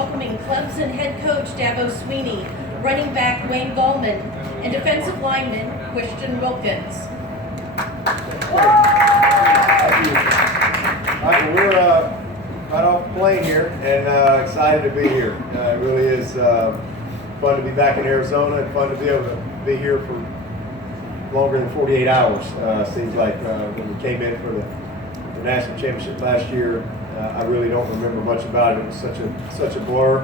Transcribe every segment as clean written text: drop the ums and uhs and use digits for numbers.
welcoming Clemson head coach Dabo Sweeney, running back Wayne Gallman, and defensive lineman Christian Wilkins. All right, well, we're right off the plane here and excited to be here. It really is fun to be back in Arizona and fun to be able to be here for longer than 48 hours. Seems like when we came in for the national championship last year, I really don't remember much about it. It was such a blur.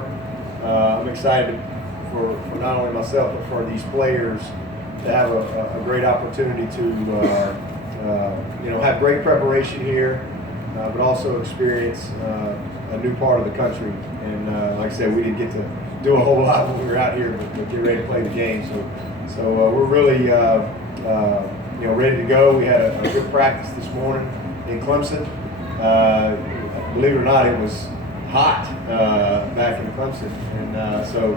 I'm excited for not only myself but for these players to have a great opportunity to have great preparation here, but also experience a new part of the country. And like I said, we didn't get to do a whole lot when we were out here, but get ready to play the game. So we're really ready to go. We had a good practice this morning in Clemson. Believe it or not, it was hot back in Clemson, and so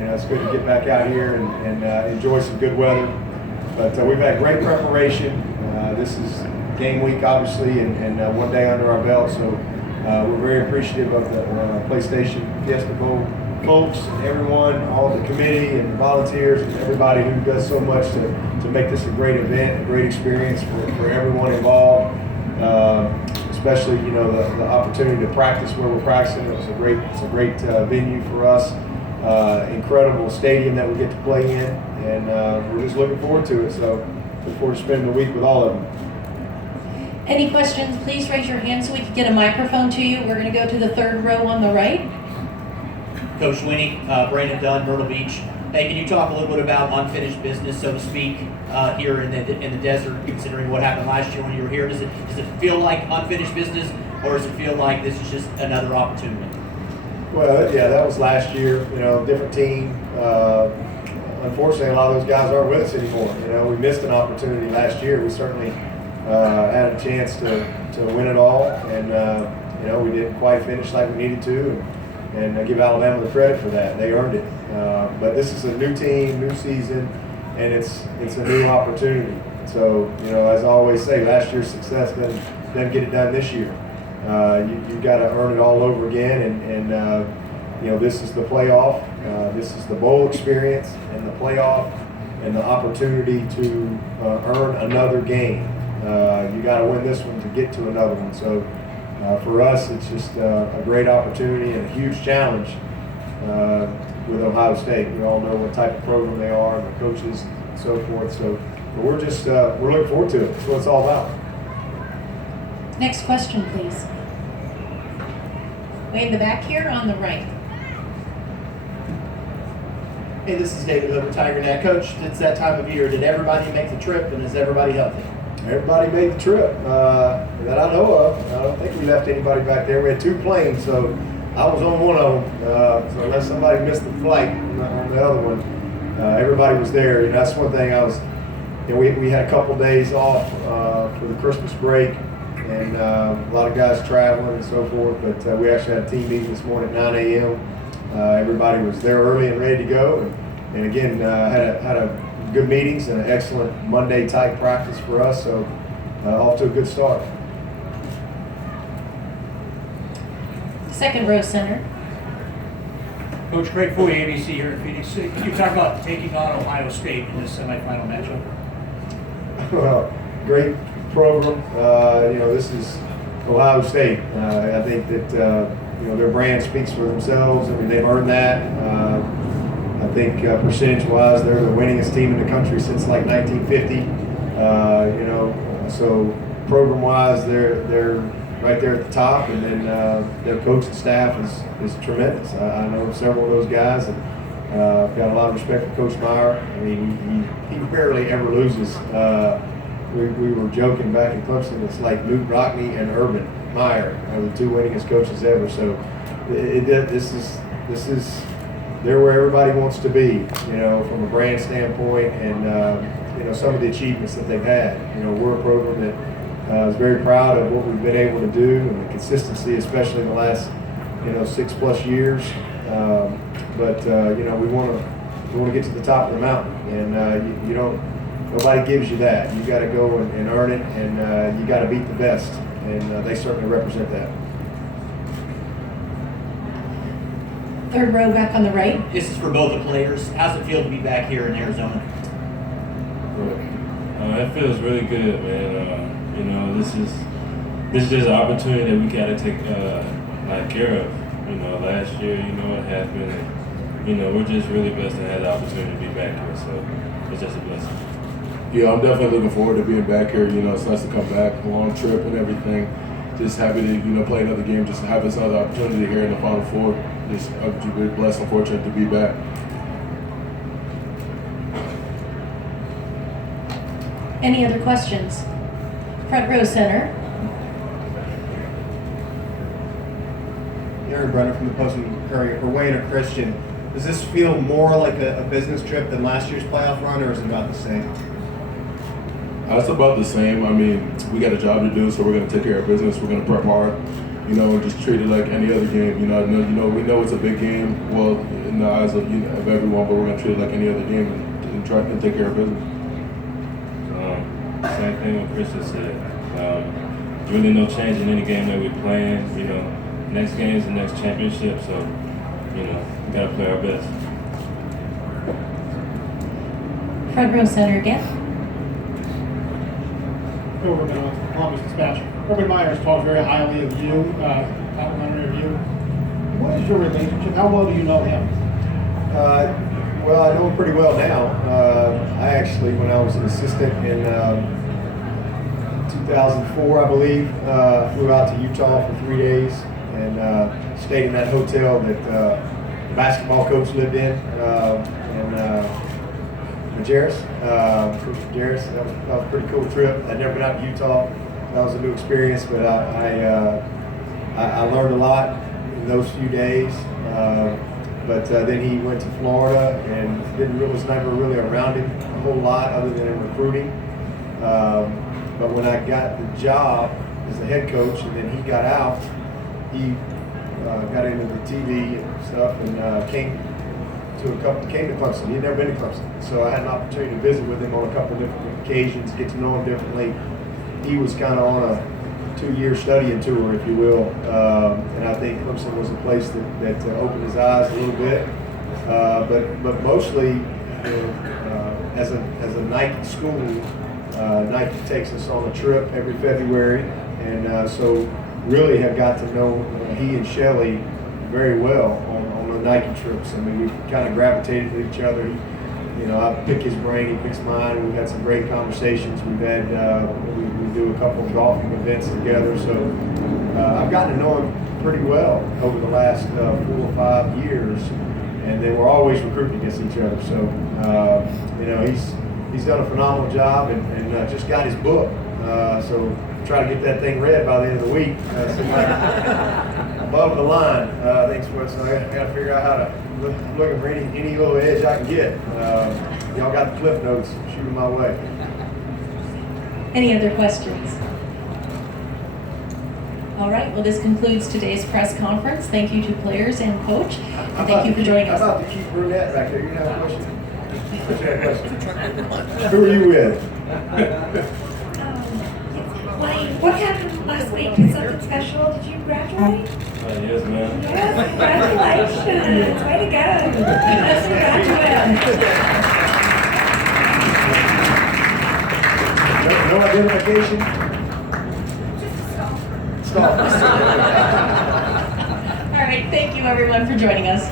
it's good to get back out here and enjoy some good weather. But we've had great preparation. This is game week, obviously, and one day under our belt, so we're very appreciative of the PlayStation Fiesta Bowl folks and everyone, all the committee and the volunteers and everybody who does so much to make this a great event, a great experience for everyone involved. Especially, the opportunity to practice where we're practicing. It's a great venue for us. Incredible stadium that we get to play in, and we're just looking forward to it. So, look forward to spending the week with all of them. Any questions, please raise your hand so we can get a microphone to you. We're going to go to the third row on the right. Coach Sweeney, Brandon Dunn, Myrtle Beach. Hey, can you talk a little bit about unfinished business, so to speak, here in the desert, considering what happened last year when you were here? Does it feel like unfinished business, or does it feel like this is just another opportunity? Well, yeah, that was last year. Different team. Unfortunately, a lot of those guys aren't with us anymore. We missed an opportunity last year. We certainly had a chance to win it all, and we didn't quite finish like we needed to. And I give Alabama the credit for that. They earned it. But this is a new team, new season, and it's a new opportunity. So, as I always say, last year's success doesn't get it done this year. You've got to earn it all over again, and this is the playoff. This is the bowl experience and the playoff and the opportunity to earn another game. You got to win this one to get to another one. So for us, it's just a great opportunity and a huge challenge with Ohio State. We all know what type of program they are, and the coaches and so forth. So we're just we're looking forward to it. That's what it's all about. Next question, please. Way in the back here on the right. Hey, this is David Hood with TigerNet. Coach, it's that time of year. Did everybody make the trip, and is everybody healthy? Everybody made the trip that I know of. I don't think we left anybody back there. We had 2 planes, so I was on one of them. So unless somebody missed the flight on the other one, everybody was there. That's one thing I was. We had a couple days off for the Christmas break, and a lot of guys traveling and so forth. But we actually had a team meeting this morning at 9 a.m. Everybody was there early and ready to go, and again had a good meetings and an excellent Monday type practice for us. So off to a good start. Second row center. Coach Craig Foley, ABC here in Phoenix. Can you talk about taking on Ohio State in this semifinal matchup? Well, great program. This is Ohio State. I think that their brand speaks for themselves. I mean, they've earned that. I think percentage-wise, they're the winningest team in the country since like 1950. So program-wise, they're right there at the top, and then their coaching staff is tremendous. I know several of those guys, and I've got a lot of respect for Coach Meyer. I mean, he rarely ever loses. We were joking back in Clemson. It's like Luke Rockne and Urban Meyer are the 2 winningest coaches ever. So this is they're where everybody wants to be, from a brand standpoint, and some of the achievements that they've had. We're a program that is very proud of what we've been able to do and the consistency, especially in the last 6+ years. But we want to get to the top of the mountain, and you don't. Nobody gives you that. You got to go and earn it, and you got to beat the best, and they certainly represent that. Third row back on the right. This is for both the players. How's it feel to be back here in Arizona? It feels really good, man. This is just an opportunity that we gotta take care of. Last year, it happened. And, we're just really blessed to have the opportunity to be back here. So it's just a blessing. Yeah, I'm definitely looking forward to being back here. It's nice to come back, a long trip and everything. Just happy to play another game, just to have this other opportunity here in the Final Four. I'm really blessed and fortunate to be back. Any other questions? Front row center. Aaron Brenner from the Post-Courier. For Wayne or Christian, does this feel more like a business trip than last year's playoff run, or is it about the same? It's about the same. I mean, we got a job to do, so we're going to take care of business. We're going to prep hard, just treat it like any other game. We know it's a big game, well, in the eyes of everyone, but we're going to treat it like any other game and try to take care of business. Same thing what Christian said. Really no change in any game that we're playing. Next game is the next championship, so we gotta play our best. Front row center again. Columbus Dispatch. Urban Meyers talked very highly of you, complimentary of you. What is your relationship? How well do you know him? Well, I know him pretty well now. I actually, when I was an assistant in 2004, I believe, flew out to Utah for 3 days and stayed in that hotel that the basketball coach lived in Majerus, Coach Majerus. That was a pretty cool trip. I'd never been out to Utah. That was a new experience, but I learned a lot in those few days. But then he went to Florida and was never really around him a whole lot other than in recruiting. But when I got the job as the head coach and then he got out, he got into the TV and stuff and came to Clemson. He had never been to Clemson. So I had an opportunity to visit with him on a couple of different occasions, get to know him differently. He was kind of on a 2-year studying tour, if you will, and I think Clemson was a place that opened his eyes a little bit, but mostly as a Nike school, Nike takes us on a trip every February, and so really have got to know he and Shelley very well on the Nike trips. I mean, we kind of gravitated to each other. I pick his brain, he picks mine. We've had some great conversations. We've had we do a couple of golfing events together. So I've gotten to know him pretty well over the last 4 or 5 years, and then we're always recruiting against each other. So he's done a phenomenal job and just got his book. So try to get that thing read by the end of the week. Above the line, thanks for it. So I got to figure out how to looking for any little edge I can get. Y'all got the cliff notes, shoot them my way. Any other questions? All right, well, this concludes today's press conference. Thank you to players and coach. And thank you for joining us. How about the cute brunette back there? You have a question? Who are you with? Wayne, what happened last week? Did something special? Did you graduate? Yes, ma'am. Yes, congratulations. Way to go. Let's graduate. No identification? Stop. All right, thank you everyone for joining us.